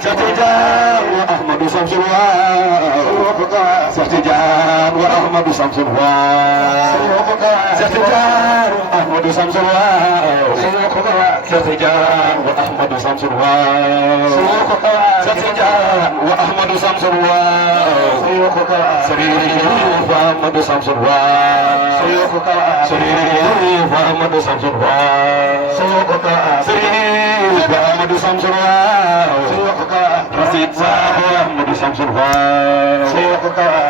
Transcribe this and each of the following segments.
Satijaan wa Ahmadu Samsul Wah Satijaan wa Ahmadu Samsul Wah Satijaan wa Ahmadu Samsul Wah Satijaan wa Ahmadu Samsul Wah Satijaan wa Ahmadu Samsul Wah Serius wa Ahmadu Samsul Wah Serius wa Ahmadu Samsul Wah Serius wa Ahmadu Samsul Wah Rasid Sahu Ahmadu Samsul Wah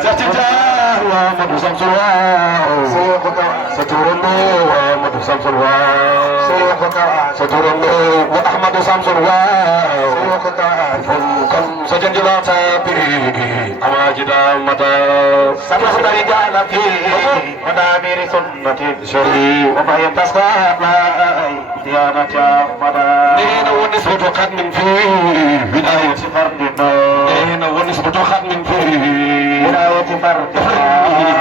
Satijaan wa Ahmadu Samsul Wah Saturundu wa Ahmadu Samsul Wah Saturundu wa Ahmadu Samsul Wah Kan sajan jelas sapi Amajida mata Sama dari jalan fi Menamiri sunnati syari Wa bayam tasqa'i Tiana pada Nina wanis butuhkan min fi Bidayat sifardina Nina wanis butuhkan min fi Bidayat sifardina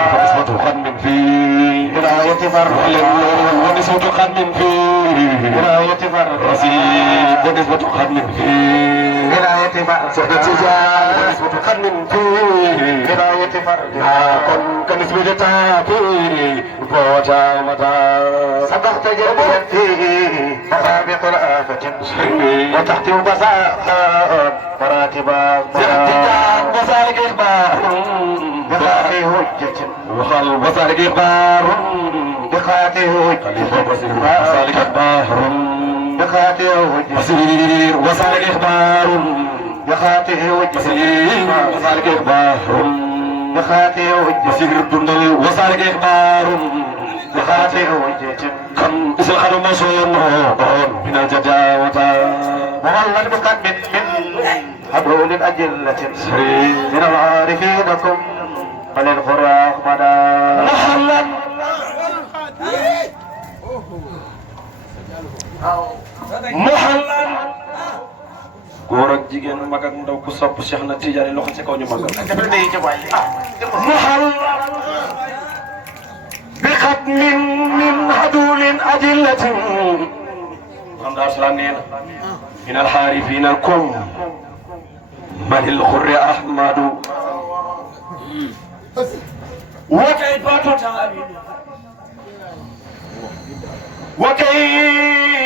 Wanis butuhkan min fi Bidayat sifardina Wanis butuhkan min fi Bidayat sifardina Wanis butuhkan min fi Bidayat sifardina Satijaan wanis butuhkan min fi Bidayat sifardina Kon isbidata fi Boja mata Sabah tajabiyan fi مسابق الآفة وتحت بساطات مراتب احتجاج وسالك إخبار بخاطي هجة وخل وسالك إخبار بخاطي هجة وسالك إخبار بخاطي هجة مسير وسالك إخبار بخاطي هجة مسير وسالك إخبار بخاطي هجة مسير الدندل وسالك إخبار بخاطي هجة كم اسل خدم مصون من الجداوة مغلق بقد من حبول أجلة من العارفينكم وللفراق مدى محلا محلا góor ak jigéen mag ak ndaw ku sopp Cheikh na Tidiane loxo ci kaw ñu magal محلا بختم من هدول أجلة محمد أرسلان من الحارفين الكم من الخر أحمد وكيف تتعامل وكيف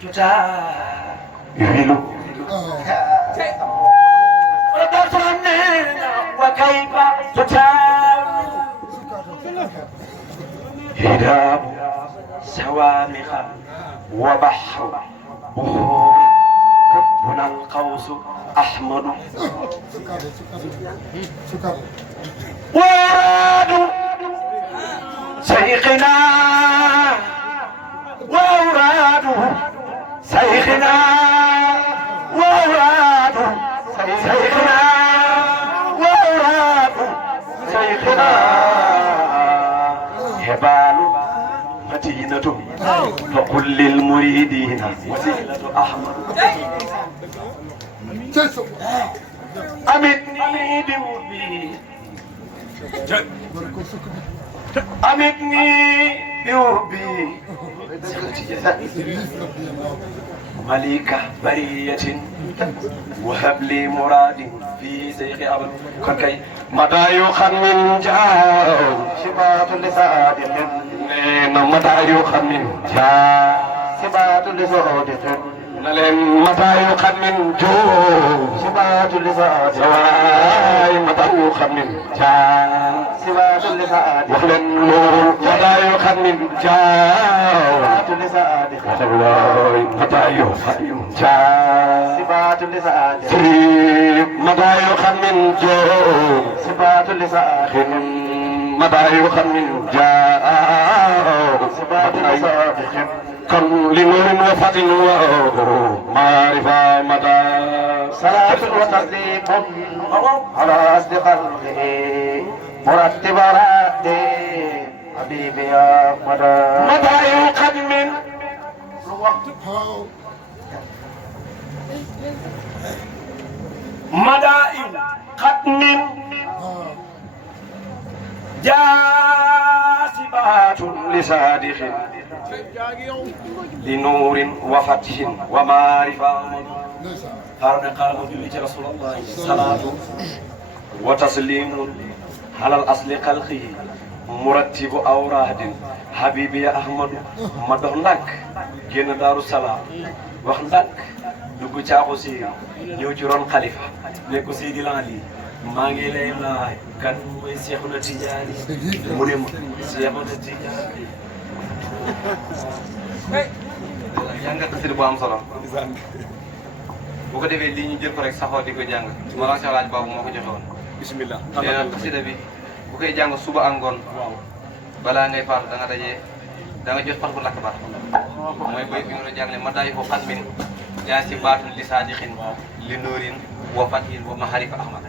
تتعامل وكيف تتعامل هداب سوامخ وبحر بحور ربنا القوس أحمد وأوراد شيخنا وأوراد شيخنا وأوراد شيخنا وأوراد شيخنا هبال متينة فقل للمريدين وسيلة أحمد أمتني بوبي أمتني بوبي مليكة برية وهب لي مراد في سيخ أبد كركي مدى يخن من جاو شبات لسعاد مدى يخن من جاو شبات لسعود نلين مدى يخن من جو شبات لسعاد سواي مدى يخن من جاو شبات لسعاد وخلن نور مدى يخن من جاو شبات لسعاد وخلن مدى يخن من جاو شبات لسعاد سريب مدى يخن من جو صفات لساخ مدى يخن من جاء صفات لساخ كم لنور وفتن ومعرفة مدى صلاة وتسليم على أصل خلقه مرتب رأتي حبيبي يا مدى مدى يخن من مدائن ختم جاذبات لصادق لنور وفتح ومعرفة قارن قال مجلج رسول الله صلاة وتسليم على الأصل خلقه مرتب أوراد حبيبي أحمد مدهنك جن دار السلام وخندك dugg caaxu si ñëw ci ron xalifa ne ko Seydi Lali maa ngi lay laaj kan mooy Seexuna Tijaani mu ne ma Seexuna Tijaani jàng xasida bu am solo bu ko defee lii ñu jël ko rek saxoo di ko jàng ma la laaj boobu moo ko joxe woon bismillah nee na xasida bi bu koy jàng suba ak ngoon balaa ngay faatu da nga dajee da nga jot far bu lakk baax mooy boy bi nga doon jàngale ma dayi ko xat mi ni yaa si baatul li saadixin li noorin wa fatin wa maharifa ahmad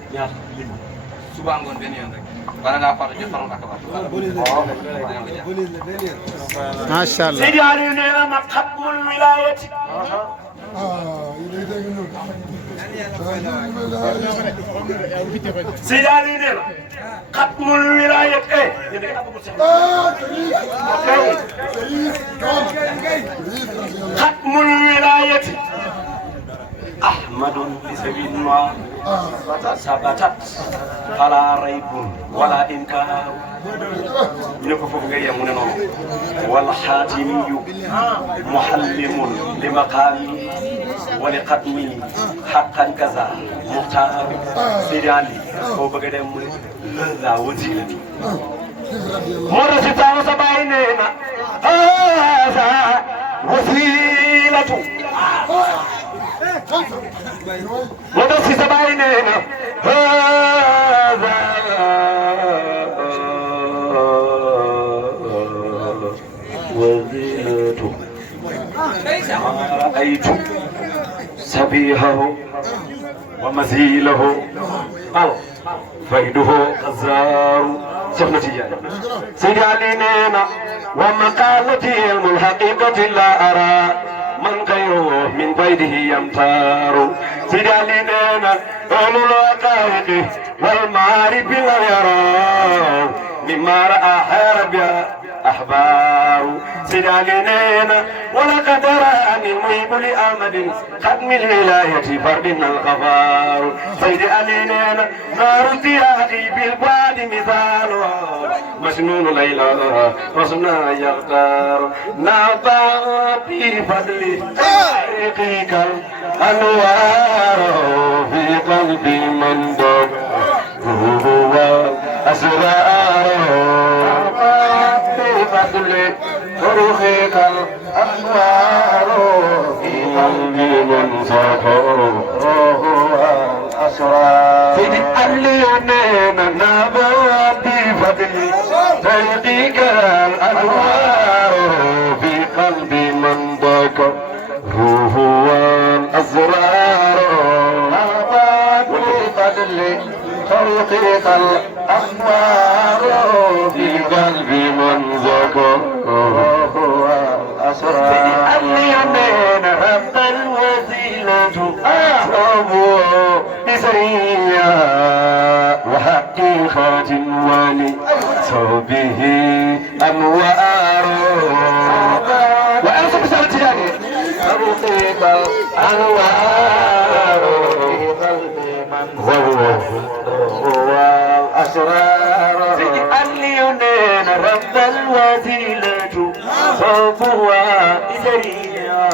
suba ngoon benn yoon rek bala ngaa faatu jot far bu lakk baax macha allah Seydi Aliou nee na ma xatmul wilaayati Seydi Aliou nee na xatmul wilaayati xatmul wilaayati ahmadun bi sabil ma sabatat fala raybun wala inkar ñu ko foofu nga yem mu ne noonu wal xaatimiyu muhallimun li maqaami wa li xatmi xaqan kaza muxtaar Seydi Ali foo bëgg a dem mu ne la wasilatu moo tax si taama sa bàyyi nee na haza wasilatu moo tax si sa bàyyi nee na haza wasilatu ma raaytu sabihahu wa masilahu fayduhu xazaaru Seexna Tijaan Seydi Ali nee na wa maqaalati ilmul haqiqati la ara man xayruhu min baydihi yamtaaru Seydi Ali nee na ahlul haqaa'iqi wal maarifi la yara mimma ra'a rabbiha ahbaaru Seydi Ali nee na ولقد رآني المهيب لأحمد ختم الولاية فردنا الغفار سيدي علينا نار ارتياحي بالبعد مثالها مجنون ليلى حسنا يختار نعطى بفضل حقيقك الأنوار في قلبي من دب هو أسرار بفضل حقيقك الأنوار في قلبي من سطر الأسرار سيدي علينا نبات بفضل طريقك الأنوار في قلبي من ذكر روح والأسرار نبات بفضل طريقك الأنوار في قلبي من ذكر سيدي اليمين رب الوسيلة صبوا بسرية وحقيقة ولي صوبه أنوار وأنصب سرتياني أرقيق الأنوار في قلبي من هو الأسرار سيدي اليمين رب الوسيلة صوبها إسرية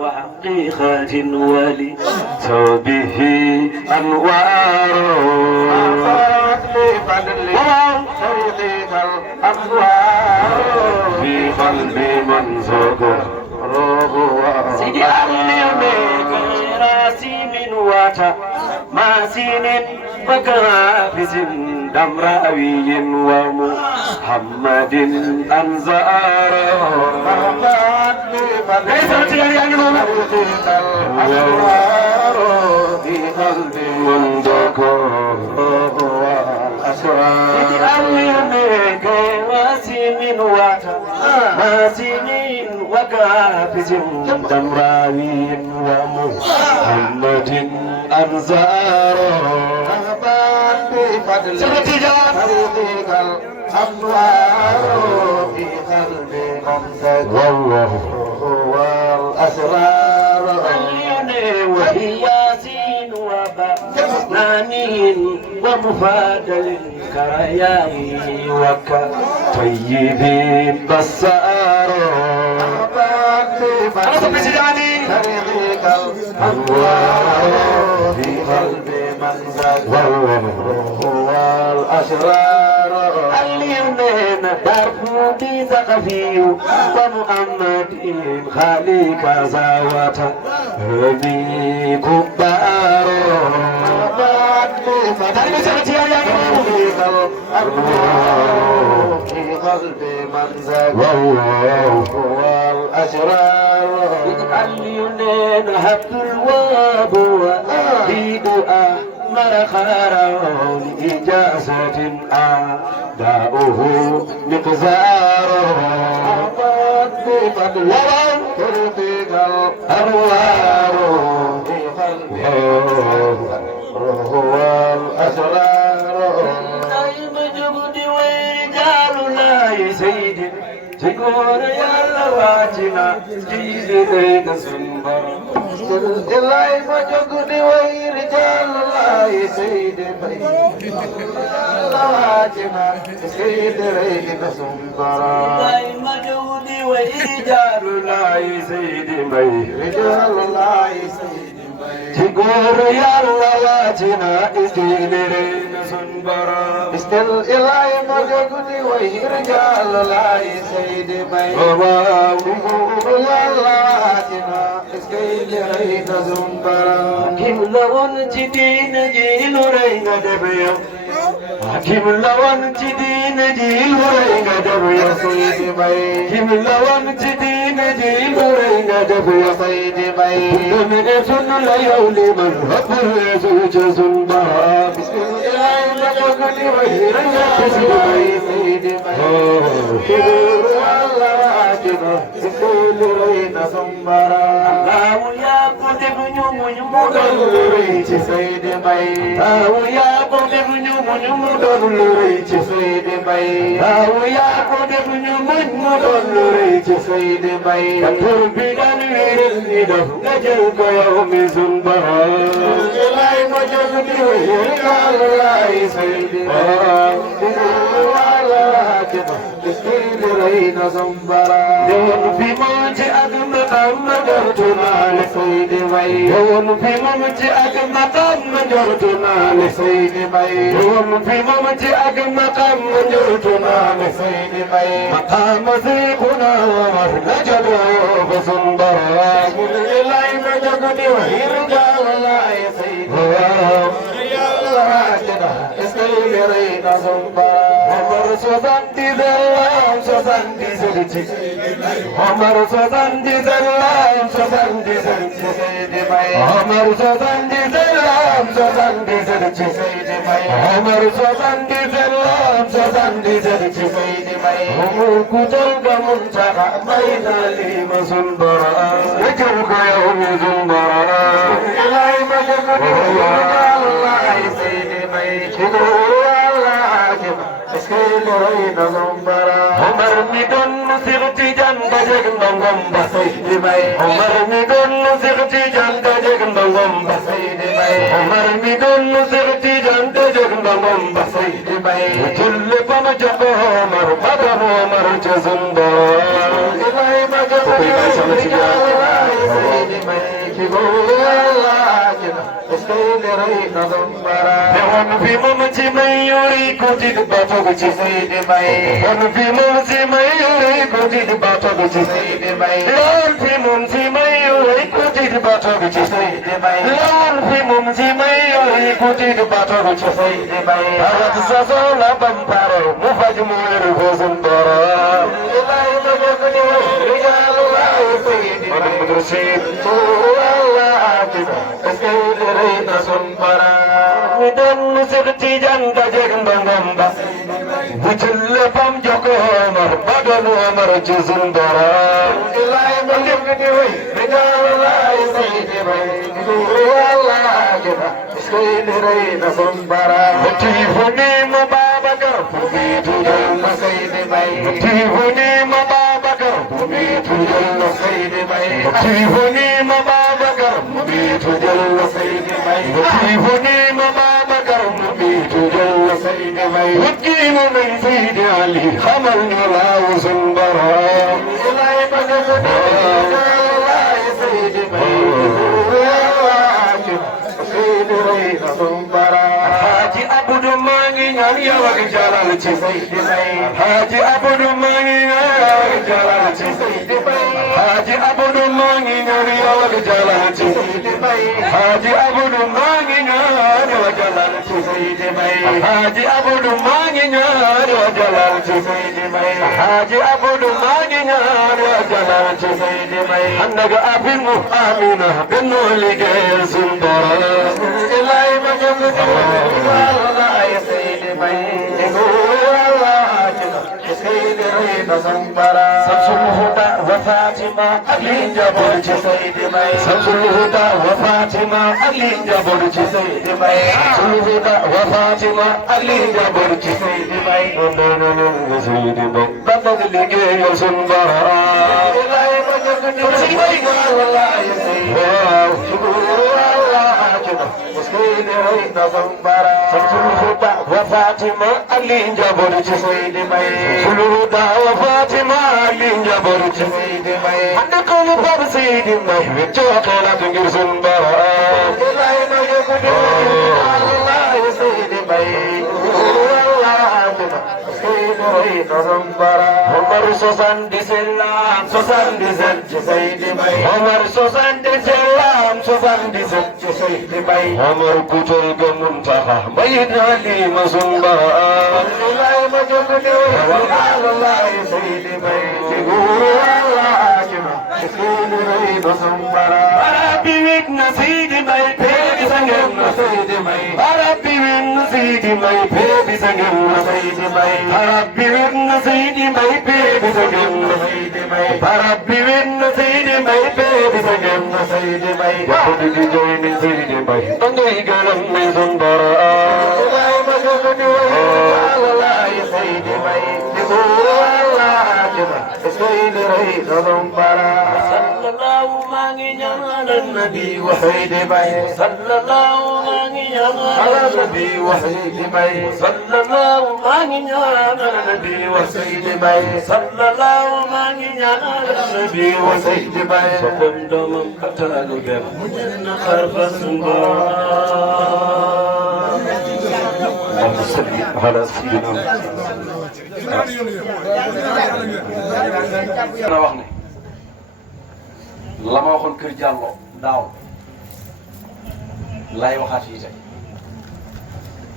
وحقيقة ولي صوبه أنوار طريقك الأنوار في قلبي من ذكر سيدي علمك راسي من وتا ماسين وكافز دمراوي ومحمد أنزار ليس الأنوار في قلبي من ذكر سيدي علمك راسي من وتا ماسين وكافز دمراوي ومحمد أنزار بفضل طريقك الأنوار في قلبي والله هو الأسرار وهي نانين ومفادل كرياي وكطيبين بسار أنا بسجاني طريقك الأنوار في قلب من زاد هو الأشرار اليمين درفودي ثقفي ومحمد خالق زاوة ربي كبار في قلب من زاد هو الأشرار اليمين هبت الواب وفي دعاء مرخارون إجازة أعداؤه مقزاره ولو ترفق الأنوار في قلبه هو الأسرار نايم جبد ورجال لا يسيد تقول يا لواتنا جيزي سنبر جلاي مجد ويرجال الله سيد بي لواتنا سيد ريد سنبرا جلاي مجد ويرجال الله سيد بي رجال الله سيد بي تقول يا لواتنا سيد ريد سنبرا استل إلهي مجد ويرجال الله سيد بي تقول يا لواتنا Hakim lawan cidin jil renga debiya Hakim lawan cidin jil renga debiya Sayyidi Mai Hakim lawan cidin jil renga debiya Sayyidi Mai Dumine sun la yawli man habur suja sunba Bismillah majogni wa hiraya Sayyidi Mai Kiburu Allah wajina Sikulu reina sumbara Allah ya kudib nyumu ci Seydi Mbaye taw yaa ko def ñu muñ mu doon lu rëy ci Seydi Mbaye taw yaa ko def ñu muñ mu doon lu rëy ci Seydi Mbaye tur bi daan wéeral ni def nga jël ko yow mi sun borom lay ma jóg di wéy Allaay Seydi Mbaye wala jëma Seydi rëy na sun borom yoon fi moo ci ak maqam ma jortu naa le Seydi Mbaye yoon fi moo ci ak maqam ma jortu naa le Seydi Mbaye yoon fi moo ci ak maqam ma jortu naa le Seydi Mbaye maqam Seexuna Umar na jagoo ba sun borom lay ma jóg di wéy Allaay Seydi Yàlla wàccina Seydi rëy na sun borom Omar 77 Omar 77 Seydi Mbaye Omar 77 Seydi Mbaye Omar 77 Seydi Mbaye Omar ku jël ba Muntaxa may na li ma sun borom jël ko yow mi sun borom lay ma jóg di Allaay Seydi Mbaye Omar mi doon Seex Tijaan dajeg ndongom ba Seydi Mbaye Omar mi doon Seex Tijaan dajeg ndongom ba Seydi Mbaye Omar mi doon Seex Tijaan dajeg ndongom ba Seydi Mbaye julle ba ma jox Omar ma doon Omar ca sun borom ilay ma jox Seydi Mbaye ki góor Yàlla jina Seydi rëy na sun borom newoon fi moom ci may yori ko dig ba toog ci Seydi Mbaye newoon fi moom ci may yori ko dig ba toog ci Seydi Mbaye lool fi moom ci may yori ko dig ba toog ci Seydi Mbaye lool fi moom ci may yori ko dig ba toog ci Seydi Mbaye awat sa soxla bam pare mu faj mu wér ko sun borom ilay ma jóg di wéy rijaalu laay Seydi Mbaye Seydi rëy na sun borom mi doon Seex Tijaan dajeg ndongom ba bu jël léppam jox ko Omar ba doon Omar ci sun borom ilay ma jóg di wéy rijaalu laay Seydi Mbaye Yàlla jina Seydi rëy na sun borom tiifu ni ma Babakar fu biitu jël na Seydi Mbaye tiifu ni ma Babakar fu biitu jël na Seydi Mbaye tiifu ni ma Babakar fu biitu jël na Seydi Mbaye tiifu may wutki mo may Seydi Ali xamal ñu laaw sun borom ilay bëgg ko ilay Seydi may Seydi rëy na sun borom Haji Abdou maa ngi ñaan yow ak jalal ci Seydi may Haji Abdou maa ngi ñaan yow ak jalal ci Seydi may Haji Abdou maa ngi ñaan yow ak jalal ci Seydi may Haji Abdou maa ngi ñaan yow ak jalal ci Seydi may Haji Abdou maa ngi ñaan yow ak jalal ci Seydi may Haji Abdou maa ngi ñaan yow ak jalal ci Seydi may annaga abin mu amina benno liggéeyal sun borom ilay ma jëm Allah ya Seydi may Seydi rëyna sun borom Samsul Huda wa Fatima ak li njaboot ci Seydi may Samsul Huda wa Fatima ak li njaboot ci Seydi may Samsul Huda wa Fatima ak li njaboot ci Seydi may nga Seydi may ba bëgg liggéeyal sun borom ilay ma jëm ci may wallahi Seydi waaw Seydi rëyna sun borom Samsul Huda wa Fatima ak li njaboot ci Seydi may Suluda wa Fatima li njaboot ci Seydi may ande ko lu bab Seydi may wecco xelaat ngir sun borom ilay ma yëgu di Allah Seydi may Seydi rëyna sun borom Omar 77 lam 77 ci Seydi may Omar 77 lam 77 ci Seydi may Omar kutul ga Muntaxa may na li ma sun borom ilay ma yëgu di Allah Seydi may Seydi rëyna sun borom Rabbi wit na Seydi may peegi sangem na Seydi may Rabbi wit na Seydi may peegi sangem na Seydi may Rabbi wit na Seydi may peegi sangem na Seydi may Rabbi wit na Seydi may peegi sangem na Seydi may ko di joy ni Seydi may ngay gërëm ni sun borom ilay ma jóg di Allah Seydi may Seydi rëyna sun borom sallallahu maa ngi ñaanal nabi wa Seydi may sallallahu maa ngi ñaanal nabi wa Seydi may sallallahu maa ngi ñaanal nabi wa Seydi may sallallahu maa ngi ñaanal nabi wa Seydi may sopam doomam kataalu dem na xarfa sun borom Allahumma salli ala sayyidina dana wax ne la ma waxoon kër Diallo daaw laay waxaat fii tey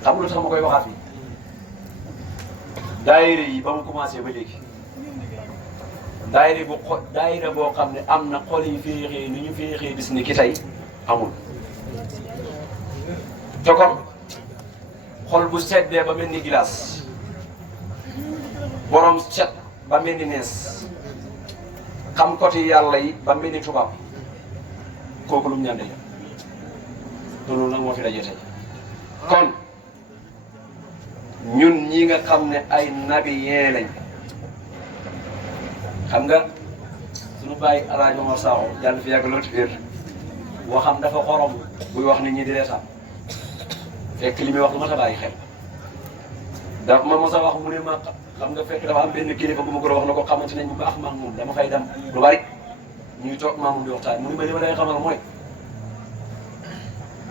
xam nga lu tax ma koy waxaat fii daayira yi ba mu commencé ba léegi daayira boo xam ne am na xol yi féexee ni ñu féexee bis ni ki tey amul te kon xol bu seddee ba mel ni glace borom set ba mel ni nees xam côté yàlla yi ba mel ni tubaab kooku lu mu ñaan daje te loolu nag moo fi daje tey kon ñun ñi nga xam ne ay nabiyeen lañ xam nga suñu bàyyi Alaaji Omar Sakho yàlla fi yàgg loolu ci biir waxam dafa xorom buy wax nit ñi di reetaan fekk li muy wax lu ma ta bàyyi xel daf ma mos a wax mu ne ma xam nga fekk dafa am benn kilifa bu ma ko wax na ko xamante nañ bu baax maa ngi moom dama fay dem lu bari ñuy toog maa moom di waxtaan mu ne ma li ma lay xamal mooy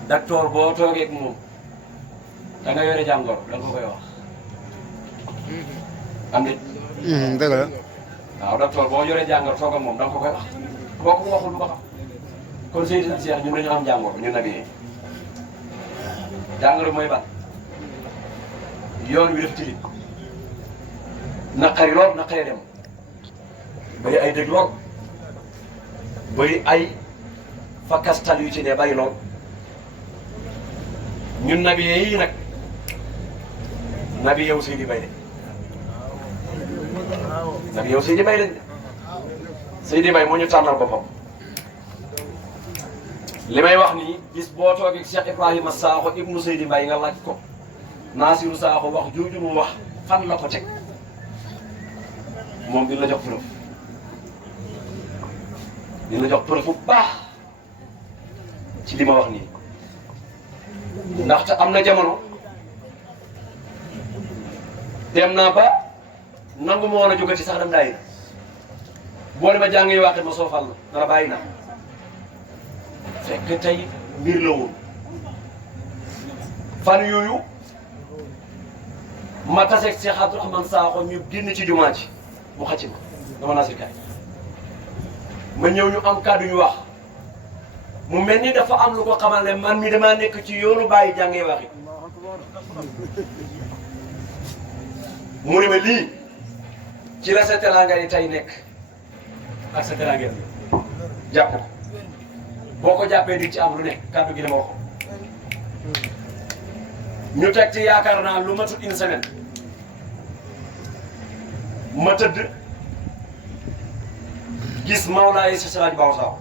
docteur boo toogee ak moom da nga yore jàngoro da nga koy wax am nit dëgg la waaw docteur boo yoree jàngoro toog ak moom da nga ko koy wax boo ko waxul du ko xam kon Seydina Cheikh ñun dañu am jàngoro ñun nag yéen jàngoro mooy ban yoon wi def tilim naqari lool naqari dem bëri ay dëgg lool bëri ay fakastal yu ci ne bari lool ñun nabi yi nag nabi yow Seydi Bay de nabi yow Seydi Bay de Seydi Bay moo ñu tànnal boppam li may wax nii bis boo toogee Cheikh Ibrahima Sakho ibnu Seydi Bay nga laaj ko Nasiru Sakho wax jooju mu wax fan la ko teg moom dina la jox preuve dina la jox preuve bu baax ci li ma wax nii ndaxte am na jamono dem naa ba nangu ma woon a jógati sax dem daayira boo ne ma jàngee waxee ma soofal la dara bàyyi naa fekk tey mbir la woon fan yooyu ma taseeg Cheikh Abdourahmane Sakho ñu génn ci jumaa ji mu xacc ma dama Nasir kaay ma ñëw ñu am kàddu yu wax mu mel ni dafa am lu ko xamal ne man mi damaa nekk ci yoonu bàyyi jàngee waxi mu ne ma lii ci la sa teraanga yi tey nekk ak sa teraanga jàpp ko boo ko jàppee di ci am lu nekk kàddu gi dama wax ñu teg ci yaakaar naa lu matut une semaine ma tëdd gis Mawlaay si Siraaj Baaw Saaw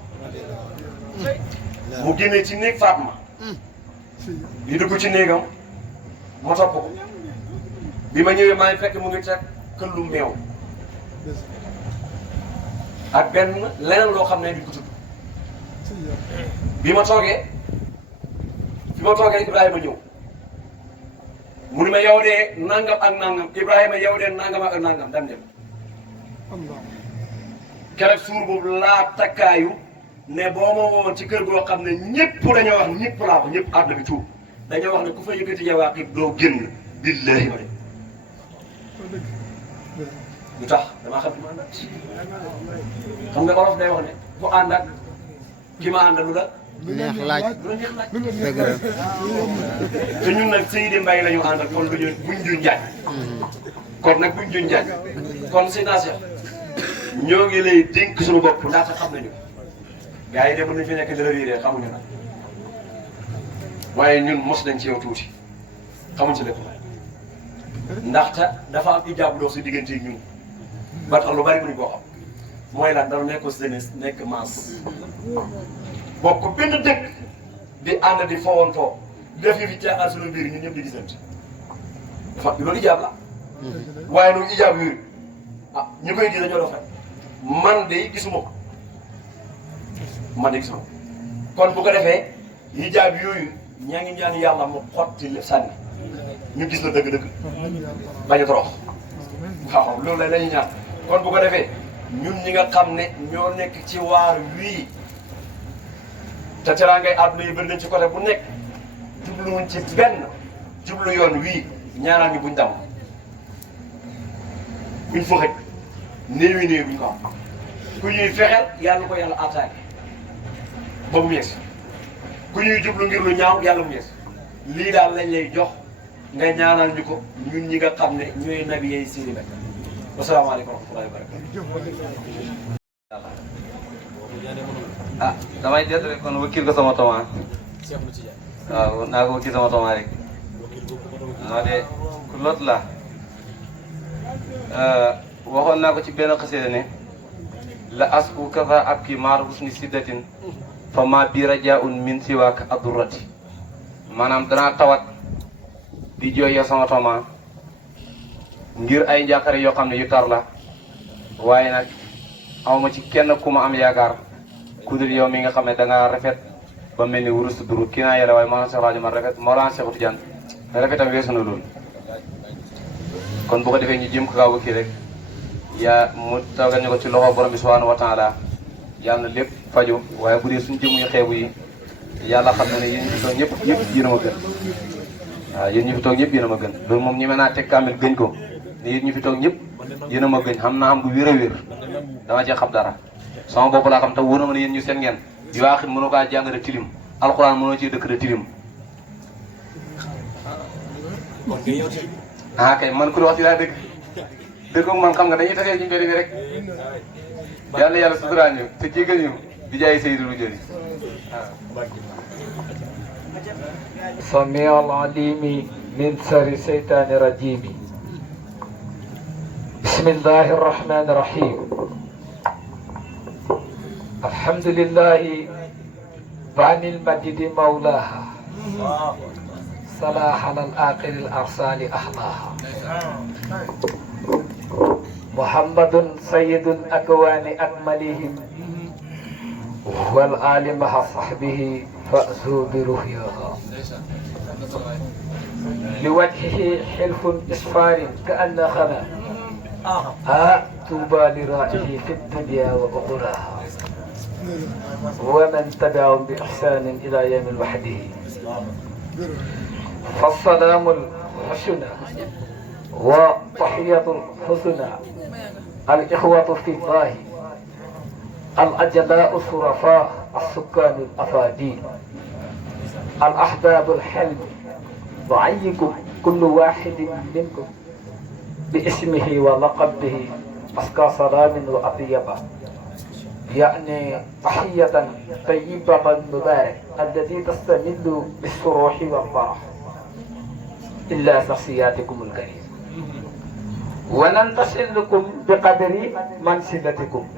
mu génnee ci néeg Fatma di dugg ci néegam ma topp ko bi ma ñëwee maa ngi fekk mu ngi teg këllu meew ak benn leneen loo xam ne di ko tudd bi ma toogee Ibrahima ñëw mu ni ma yow de nangam ak nangam Ibrahima yow de nangam ak nangam dem keroog suur boobu laa takkaayu ne boo ma woon ci kër goo xam ne ñëpp dañoo wax ñëpp laa ko ñëpp àdduna bi tuub dañoo wax ne ku fa yëkkati jawaaqib doo génn billahi ma de lu tax damaa xam ne xam nga olof day wax ne bu ànd ak ki ma àndal lu la neex laaj dëgg la te ñun nag Seydi Mbaye la ñu àndal kon buñ juñ njaaj kon nag buñ juñ njaaj kon si naa ñoo ngi lay dénk suñu bopp ndaxte xam nañu gars yi de mën nañu fi nekk di la riiree xamuñu nag waaye ñun mos nañ ci yow tuuti xamuñ ci lépp ndaxte dafa am ijaab dox si diggante ñun ba tax lu bari mënuñ koo xam mooy lan dara nekk jeunesse nekk masse bokk benn dëkk di ànd di fowantoo def yi fi caaxaan suñu biir ñun ñëpp di gisante dafa loolu ijaab la waaye loolu ijaab yooyu ah ñu koy gis dañoo doon fekk man de gisuma ko kon bu ko defee ijaab yooyu ñaa ngi ñaan yàlla mu xotti lépp sànni ñu gis la dëgg-dëgg bañ a torox waaw loolu la lañuy ñaan kon bu ko defee ñun ñi nga xam ne ñoo nekk ci waar wii te teraangay àdduna yi bëri nañ ci côté bu nekk jubluwuñ ci benn jublu yoon wii ñaanal ñu buñ dam buñ fëxëj néewi buñ ko am ku ñuy fexeel yàlla ko yàlla attaqué ba mu yees ku ñuy jublu ngir lu ñaaw yàlla mu yees lii daal lañ lay jox nga ñaanal ñu ko ñun ñi nga xam ne ñooy nabi yeey Seydi Mbaye wasalaamaaleykum wa rahmatullahi wa barakatu ah damay jot rek kon wakil ko sama tomaa waaw naa ko wakil sama tomaa rek noo de ku lot la waxoon naa ko ci benn xasida ne la asku kafa ab ki maar husni siddatin fa ma bi rajaun min siwaak adurrati maanaam danaa tawat di jooy yow sama tomaa ngir ay njàqare yoo xam ne yu tar la waaye nag awma ci kenn ku ma am yaakaar ku dul yow mi nga xam ne da ngaa rafet ba mel ni wurus duru kii naa yàlla waaye Mawlana Cheikh Rajo man rafet Mawlana Cheikh Tidiane rafetam weesu na loolu kon bu ko defee ñu jëm ko gaaw kii rek yaa mu tawgal ñu ko ci loxo borom bi subhanahu wa taala yàlla na lépp faju waaye bu dee suñu jëmm yu xeebu yi yàlla xam na ne yéen ñi fi toog ñëpp yéen a ma gën waaw yéen ñi fi toog ñëpp yéen a ma gën loolu moom ñi mën naa teg kaamil gëñ ko ne yéen ñi fi toog ñëpp yéen a ma gëñ xam naa am bu wér a wér dama cee xam dara sama bopp laa xam te wóor na ma ne yéen ñu seen ngeen yoo xam mënoo kaa jàng de tilim alxuraan mënoo ci dëkk de tilim ah kay man ku la wax ci laa dëgg dëgg man xam nga dañuy tasee ci mbedd bi rek yàlla yàlla suturaa ñu te jéggal ñu di jaay Seydou lu jëri سميع العليم من شر الشيطان الرجيم بسم الله الرحمن الرحيم الحمد لله وعن المجد مولاها صلاح على الآخر الأرسال أحلاها محمد سيد الأكوان أكملهم والآل مع صحبه فأزوا برؤياها لوجهه حلف إصفار كأن خنا طوبى لرائه في الدنيا وأخراها ومن تبعهم بإحسان إلى يوم وحده فالسلام الحسنى وتحية الحسنى الإخوة في الله الأجلاء الشرفاء السكان الأفاضل الأحباب الحلم ضعيكم كل واحد منكم باسمه ولقبه أزكى سلام وأطيبا يعني تحية طيبة مبارك التي تستمد بالسروح والفرح إلا شخصياتكم الكريمة وننتصر لكم بقدر منزلتكم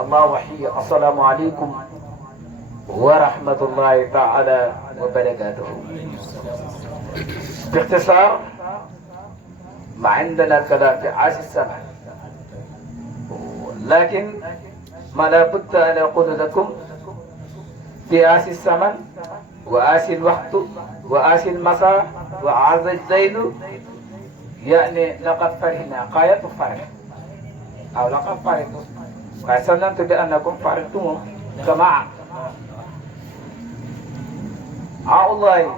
الله وحي السلام عليكم ورحمة الله تعالى وبركاته. باختصار ما عندنا كلام في عاش السمع، لكن ما لابد أن أقول لكم في عاش الزمن وعاش الوقت وعاش المساء وعاش الليل، يعني لقد فرحنا غاية الفرح أو لقد فرحتم وظننت بأنكم فرحتم جماعة. والله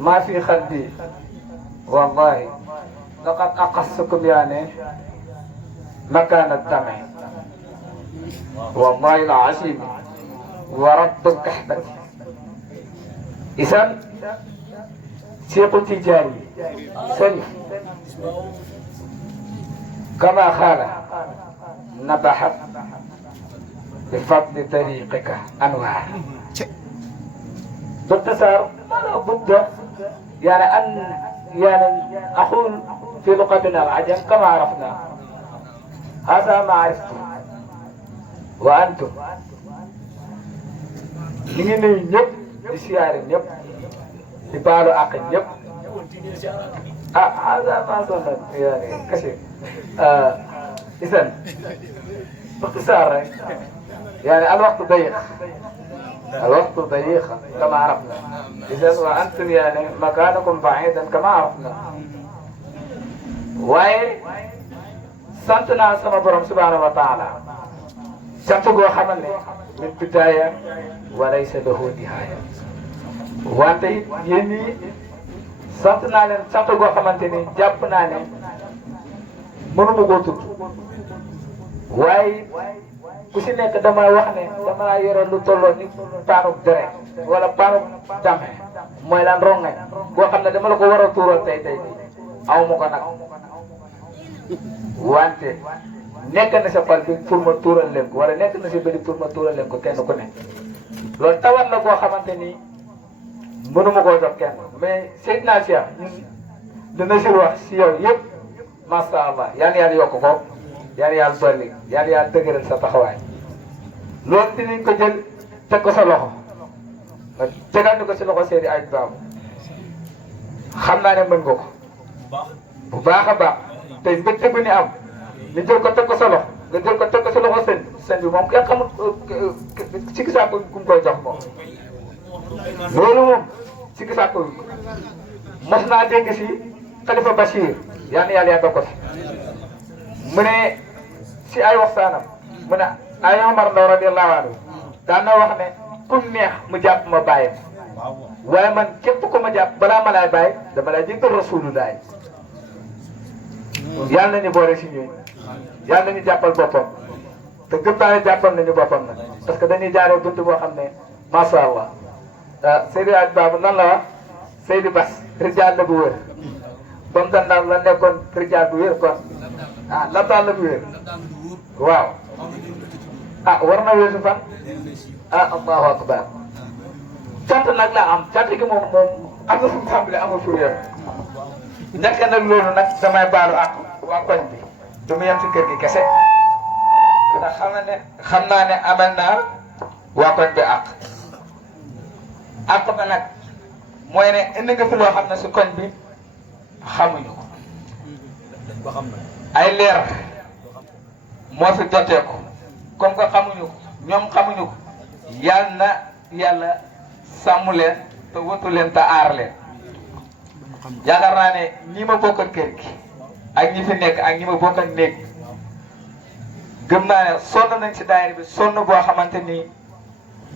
ما في قلبي، والله لقد أقصكم يعني مكان الدمع، والله العظيم ورب الكحبة. إذن شيخ تجاري سلف كما قال نبحت بفضل طريقك أنوار. باختصار لا بد يعني أن يعني أقول في لغتنا العجم كما عرفنا، هذا ما عرفتم وأنتم لين ñep di siyaare ñep di baalu ak ñep هذا ما ظن يعني كثير. إذن باختصار يعني الوقت ضيق، الوقت ضيق كما عرفنا، إذن وأنتم يعني مكانكم بعيدا كما عرفنا. waaye sant naa sama borom subhanahu wa taala sant goo xamal ne min bidaaya wa laysa lahu nihaaya. wante it yéen ñii sant naa leen sant goo xamante ni jàpp naa ne mënuma koo tudd, waaye ku si nekk dama wax ne dama yore lu tolloo ni paanub deret wala paanub dame mooy lan rongañ boo xam ne dama la ko war a tuural tey aw ma ko nag, wante nekk na sa pal bi pour ma tuural leen ko wala nekk na sa bëri pour ma tuural leen ko kenn ku ne. loolu tawat la boo xamante ni mënuma koo jox kenn, mais Seydina Cheikh dina si wax si yow yëpp masha Allah, yal na yàlla yokk ko, yal na yàlla dolli, yal na yàlla dëgëral sa taxawaay. loolu dinañ ko jël teg ko sa loxo nga tegal ni ko si loxo Seydi Aj Baabu, xam naa ne mën nga ko bu baax a baax. tey mbégte bu ni am ñu jël ko teg ko sa loxo nga jël ko teg ko sa loxo sëñ bi moom kenn xamul ci gisaako ku mu koy jox moom. loolu moom ci gisaako mos naa dégg si Khalifa Bachir yaa ni yàlla yàggal ko fi mu ne si ay waxtaanam mu ne ay Omar Ndaw radiyallahu anhu daan na wax ne ku neex mu jàpp ma bàyyi waaye man képp ku ma jàpp balaa ma laay bàyyi dama lay jéggal Rasulullah. yàlla nañu boole si ñun yàlla nañu jàppal boppam te gëm naa ne jàppal nañu boppam nag parce que dañuy jaaree bunt boo xam ne macha allah. Seydi Aj Baabu lan la wax Seydi Bas rijaal la bu wér ba mu dandaan la nekkoon rijaal bu wér kon laptaan la bu wér waaw war na weesu fan allahu akbar. cant nag la am cant gi moom am na fu mu tàmbalee amul fu yem. nekk nag loolu nag damay baalu ak waa koñ bi du mu yem si kër gi kese ndax xam naa ne amal naa waa koñ bi ak ba nag mooy ne indi nga fi loo xam ne si koñ bi xamuñu ko ay leer moo fi jotee ko comme que xamuñu ko ñoom xamuñu ko yal na yàlla sàmm leen te wëtu leen te aar leen yaakaar naa ne ñi ma bokkal kër gi ak ñi fi nekk ak ñi ma bokkal néeg gëm naa ne sonn nañ si daayira bi sonn boo xamante ni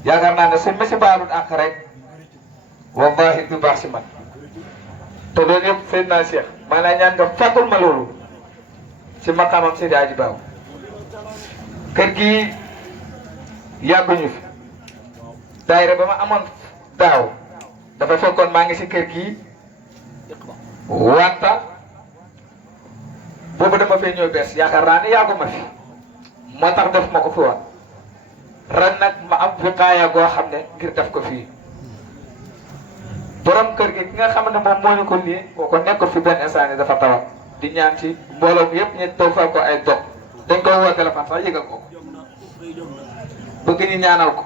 yaakaar naa ne suñ ma si baalul àq rek wallahi du baax si man te loolu yëpp Seydina Cheikh maanaam ñaan nga fàggul ma loolu si maqaamam Seydi Aji Baaw kër gi yàgguñu fi daayira ba ma amoon daaw dafa fekkoon maa ngi si kër gi wanta boobu dama fee ñëw bees yaakaar naa ne yàgguma fi moo tax def ma ko fi woon ren nag ma am fi kaaya goo xam ne ngir def ko fii borom kër gi ki nga xam ne moom moo ñu ko lii ko nekk fi benn instant yi dafa tawat di ñaan ci mbooloo mi yëpp ñu taw fa ko ay dog dañ koy woo téléphone sax yëgal ko bëgg ñu ñaanal ko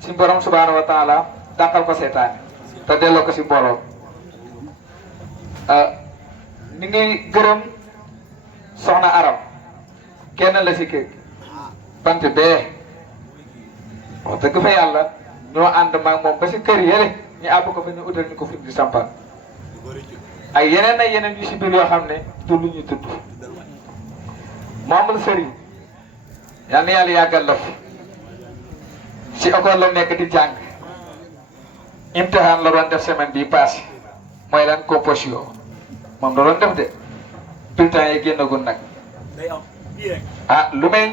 ci borom subhanahu wa taala dàqal ko seetaani te delloo ko si mbooloo ni ngi gërëm soxna Aram kenn la si kër bant bee wax dëgg fa yàlla ñoo ànd maag moom ba si kër yële ñu àbb ko fa ñu utal ñu ko fi di sampal ay yeneen yu si biir yoo xam ne du lu ñu tudd Mamadou Sëriñ yal na yàlla yàggal la fi si école la nekk di jàng imtihaan la doon def semaine bii passé mooy lan composition moom la doon def de bulletin yi génnagul nag ah lu may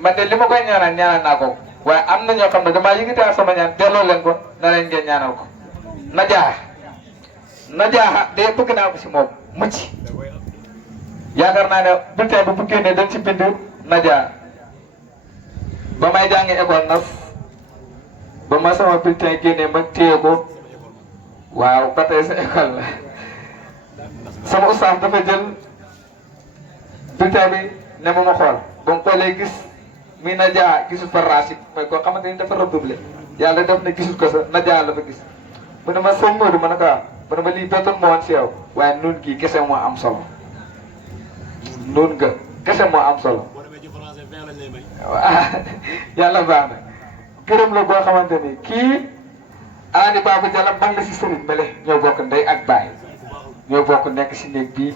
man de li ma koy ñaanal naa ko waaye am na ñoo xam ne damaa yëngataal sama ñaan delloo leen ko na leen ngeen ñaanal ko na jaaxa de bëgg naa ko si moom mucc yaakaar naa ne bulletin bi bu génnee dañ si bind na jaa ba may jàngi école nas ba ma sama bulletin génnee ma téye ko waaw ba tey sa école la sama ustaas dafa jël bulletin bi ne ma xool ba mu xoolee gis mi na jaa gisul fa racine mooy koo xamante ni dafa redoublé yàlla def na gisul ko sa na jaa la fa gis mu ne ma sëñ Modou ma ne ko mu ne ma lii bettoon ma woon si yow waaye nun gii kese moo am solo nun nga kese moo am solo waaw yàlla baax na gërëm la boo xamante ni kii Alaaji Babou Diallo ban la si sëriñ mele ñoo bokk ndey ak baay ñoo bokk nekk si néeg bii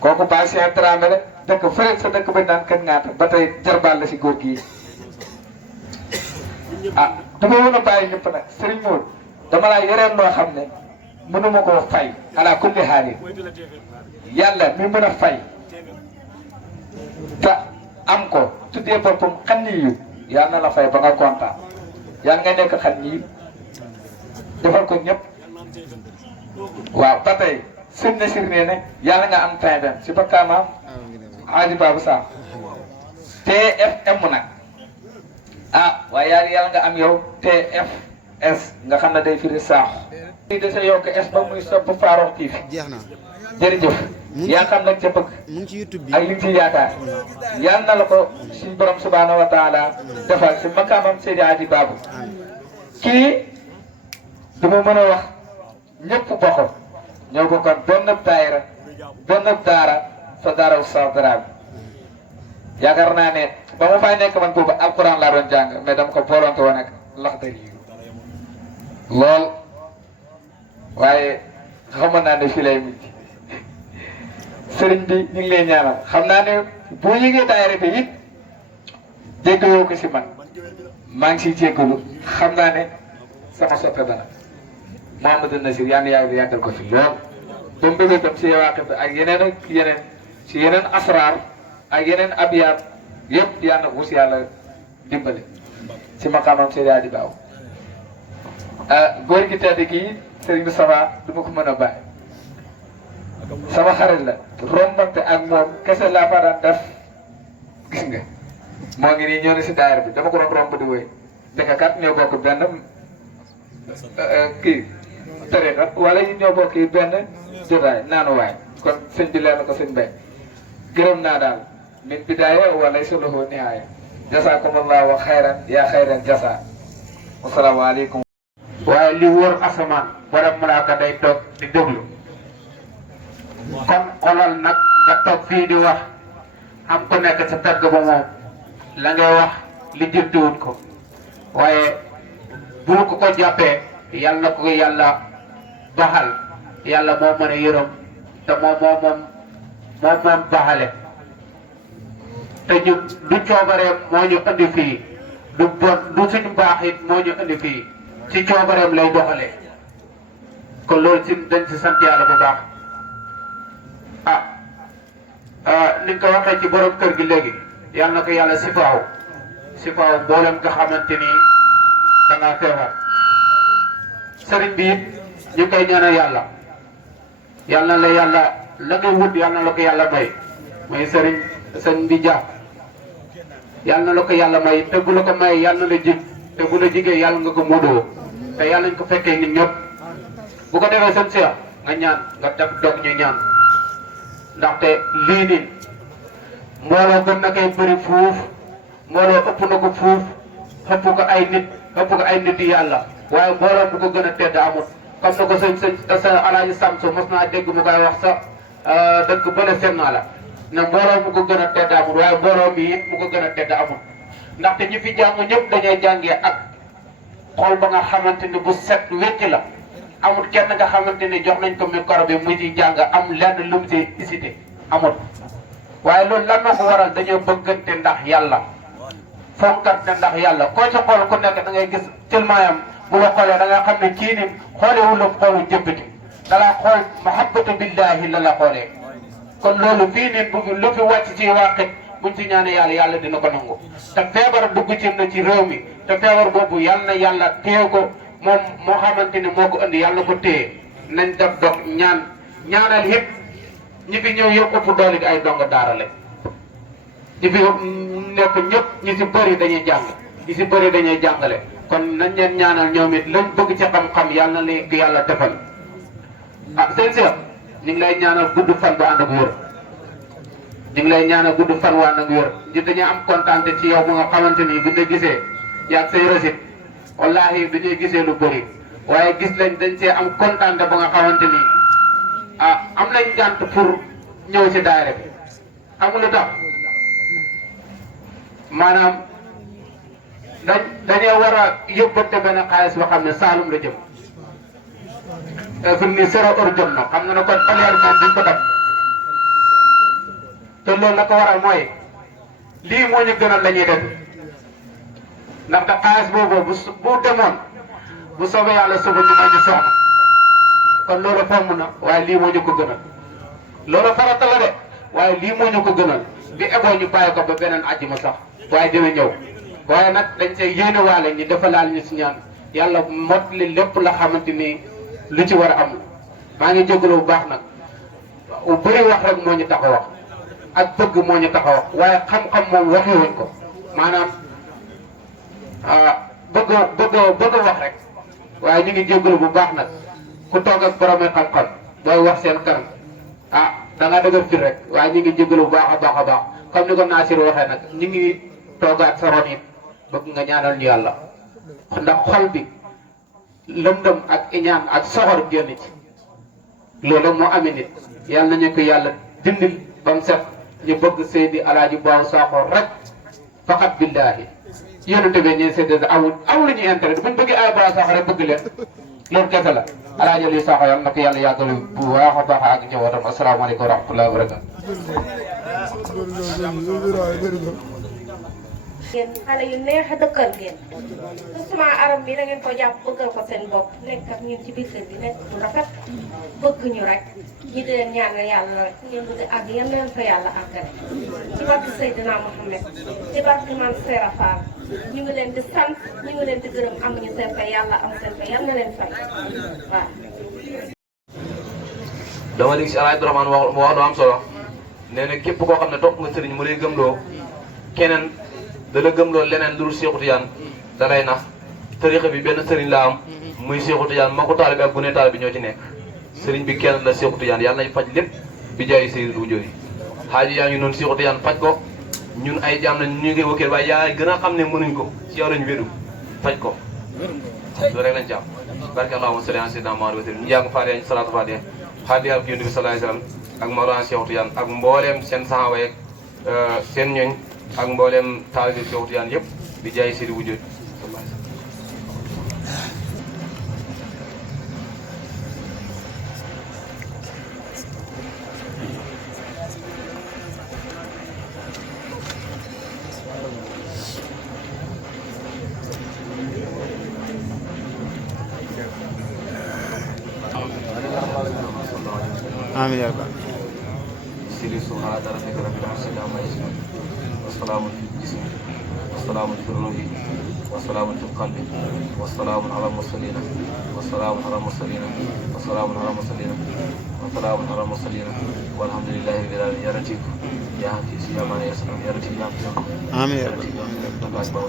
kooku baay si Dramé la dëkk fële sa dëkk ba naan kër ngaata ba tey jarbaal la si góor gii ah dama mën a bàyyi ñëpp nag sëriñ Modou dama laa yoreen loo xam ne mënuma koo fay ala kulli haali yàlla mi mën a fay te am ko tuddee boppam xan ni yu yàlla na la fay ba nga kontaan yàlla nga nekk xan ni defal ko ñëpp waaw ba tey sën na sir nee ne yàlla nga am temps dem si bakkaamaam Aji Babou Sarr TFM nag ah waaye yàlla nga am yow TFS nga xam ne day firi saaxu lii da sa yokk es ba muy sopp Farokh TV jeex na jërëjëf yaa xam nag ca bëgg mu ngi ci YouTube bi ak li ci yaakaar yal na la ko suñu borom subhanahu wa taala defal si makaamam Seydi Aji Babou kii du ma mën a wax ñëpp bokkoon ñoo bokkoon benn daayira benn daara sa daara Oustaz Dramé yaakaar naa ne ba ma fay nekk man boobu alquran laa doon jàng mais dama ko boolonte woon ak Laxdari yi lool waaye xamoon naa ne fii lay mujj sëriñ bi ñu ngi lay ñaanal xam naa ne boo yëgee daayira bi it jéggaloo ko si man maa ngi siy jéggalu xam naa ne sama soppe dara Mouhamadou Nasir yaa ngi yàggal ko fi lool ba mu bëggee tam si Yawaaqif ak yeneen ak yeneen si yeneen asraar ak yeneen abiyaat yëpp yal na ko si yàlla dimbali si maqaamam Seydi Aji Babou góor gi tedd kii Serigne Moustapha du ma ko mën a bàyyi sama xarit la rombante ak moom kese laa fa daan def gis nga moo ngi nii ñëw na si daayira bi dama ko doon romb di wéy ndeke kat ñoo bokk benn kii tariqa wala yi ñoo bokk yi benn jotaay naanuwaay kon sëñ bi leer na ko sëñ Bay gërëm naa daal min bidaaya wala suluhu nihaaya jasaakumullahu xayran yaa xayran jasa asalaamaaleykum waaye li wër asamaan borom malaaka day toog di déglu kon xolal nag nga toog fii di wax am ko nekk sa tagg ba moom la ngay wax li jëntuwut ko waaye bu ko jàppee yàlla na ko yàlla baxal yàlla moo mën a yërëm te moom baxale te ñun du coobareem moo ñu indi fii du bon du suñu baax it moo ñu indi fii ci coobareem lay doxalee kon loolu ci dañ ci sant yàlla bu baax ni nga ko waxee ci borom kër gi léegi yàlla na ko yàlla sifaaw mboolem nga xamante ni da ngaa feebar sëriñ bi it ñu ngi koy ñaanal yàlla la yàlla la ngay wut yàlla na la ko yàlla may sëriñ bi jàpp yàlla na la ko yàlla may te bu la ko may yàlla na la jig te bu la jigee yàlla nga ko modoo te yàlla nañ ko fekkee nit ñëpp bu ko defee seen seex nga ñaan nga def dog ñu ñaan ndaxte lii nii mbooloo gën na koy bëri fuuf mbooloo ëpp na ko fuuf ëpp ko ay nit yàlla waaye mbooloo bu ko gën a tedd amul comme na ko sa alaaji Samsu mos naa dégg mu koy wax sa dëkk bële seen naa la ne mbooloo mu ko gën a tedd amul waaye mbooloo mi it mu ko gën a tedd amul ndaxte ñi fi jàng ñëpp dañuy jàngee ak xool ba nga xamante ni bu set wecc la amul kenn nga xamante ni jox nañ ko micro bi mu ci jàng am lenn lu mu ci isité amul waaye loolu lan moo ko waral dañoo bëggante ndax yàlla fonkante ndax yàlla koo ci xool ku nekk da ngay gis tilmaayam bu la xoolee da nga xam ne kii ni xoolewul la xoolu jëppiti da la xool mahabbatu billahi la xoolee kon loolu fii nii bu lu fi wàcc ci wàqit buñ ci ñaane yàlla dina ko nangu te feebar dugg ci na ci réew mi te feebar boobu yàlla na yàlla téye ko moom moo xamante ni moo ko indi yàlla ko téye nañ def dox ñaanal yëpp ñi fi ñëw yëpp ëpp doole ay dongo daara lañ ñi fi nekk ñëpp ñi si bëri dañuy jàng ñi si bëri dañuy jàngale kon nañ leen ñaanal ñoom it lañ bëgg ci xam-xam yàlla na leen yàlla defal seen seex ñu ngi lay ñaanal gudd fan bu ànd ak wér ñu ngi lay ñaanal gudd fan bu ànd ak wér ñi dañuy am kontaan ci yow bu nga xamante ni buñ la gisee yaag say resit wallahi bi ñuy gisee lu bëri waaye gis lañ dañ see am kontaan ba nga xamante ni am nañ gànt pour ñëw ci daayira bi amul lu tax maanaam dañoo war a yóbbante benn xaalis boo xam ne Saalum la jëm fi mu ne 0 heure jot na xam nga ne kon ëllëg moom duñ ko def te loolu la ko waral mooy lii moo ñu gënal la ñuy def ndaxte xaalis boobu bu demoon bu soobee yàlla suba ñu may ñu soxna kon loolu fomm na waaye lii moo ñu ko gënal loolu farata la de waaye lii moo ñu ko gënal bi eboo ñu bàyyi ko ba beneen àjjuma sax waaye dina ñëw waaye nag dañ see yéene waale ñi defalaal ñu si ñaan yàlla mottali lépp la xamante ni lu ci war a am maa ngi jégalu bu baax nag bu bëri wax rek moo ñu tax a wax ak bëgg moo ñu tax a wax waaye xam-xam moom waxewuñ ko maanaam bëgg wax rek waaye ñu ngi jégalu bu baax nag ku toog ak borom xam-xam booy wax seen kanam da nga dëgër fii rek waaye ñu ngi jégalu bu baax a baax comme ni ko Nasir waxee nag ñu ngi toogaat sa ron it bëgg nga ñaanal ñu yàlla ndax xol bi lëndëm ak iñaan ak soxor génn ci loolu moo amee nit yàlla nañu ko yàlla dindil ba mu set ñu bëgg Seydi Alaaji Baaw Sakho rek faqat billahi yénente bi ñeen Seydi amul lu ñuy intérêt buñ bëggee ay Baaw Sakho rek bëgg leen loolu kese la Alaaji Aliou Sakho yàlla na ko yàlla yàggal bu baax a baax ak njabootam asalaamaaleykum wa rahmatullahi wa barakatu ngeen xale yu neex a dëkkal ngeen justement aram bi da ngeen ko jàpp bëggal ko seen bopp nekk ak ñun ci biir kër gi nekk bu rafet bëgg ñu rek ñi di leen ñaanal yàlla rek ngeen bëgg àgg yal na leen fa yàlla àggale ci barke Seydina Mohamed ci barke man Seera Fall ñu ngi leen di sant ñu ngi leen di gërëm amuñu seen fay yàlla am seen fay yal na leen fay waaw. dama dégg si Alaaji Abdourahmane wax lu am solo nee na képp koo xam ne topp nga sëriñ mu lay gëmloo keneen da la gëmloo leneen lu dul Seexu Tijaan da lay nax tariixa bi benn sëriñ la am muy Seexu Tijaan maa ko taalibe ak gune taalibe bi ñoo ci nekk sëriñ bi kenn la Seexu Tijaan yàlla nañ faj lépp bi jaay Seydou Dou Diori xaaji yaa ngi noonu Seexu Tijaan faj ko ñun ay jaam nañ ñu ngi koy wëkkeel waaye yaa gën a xam ne mënuñ ko ci yow lañ wédu faj ko loolu rek lañ ci am barke allahumma salli ala sayyidina Muhammad wa sallam ñu jàng Faatiha salaatu Faatiha xaadi ak Yonent bi sallallahu alayhi wasallam ak Mawlana Seexu Tijaan ak mbooleem seen saxaaba yeeg seen ñooñ ak mbooleem taalibe Seexu Tijaan yëpp bi jaay Sidi Wujud amiin yaa rabbal Sidi subhaana rabbika rabbil izzati ammaa yasifuun wa salaamun fil jismi wa salaamun fil ruuhi wa salaamun fil qalbi wa salaamun alal mursaliin wa salaamun alal mursaliin wa salaamun alal mursaliin wa salaamun alal mursaliin walhamdulillaahi rabbil aalamiin yaa Latiif yaa Hafiis yaa Maani yaa Salaam yaa Latiif yaa Hafiis amiin yaa rabbal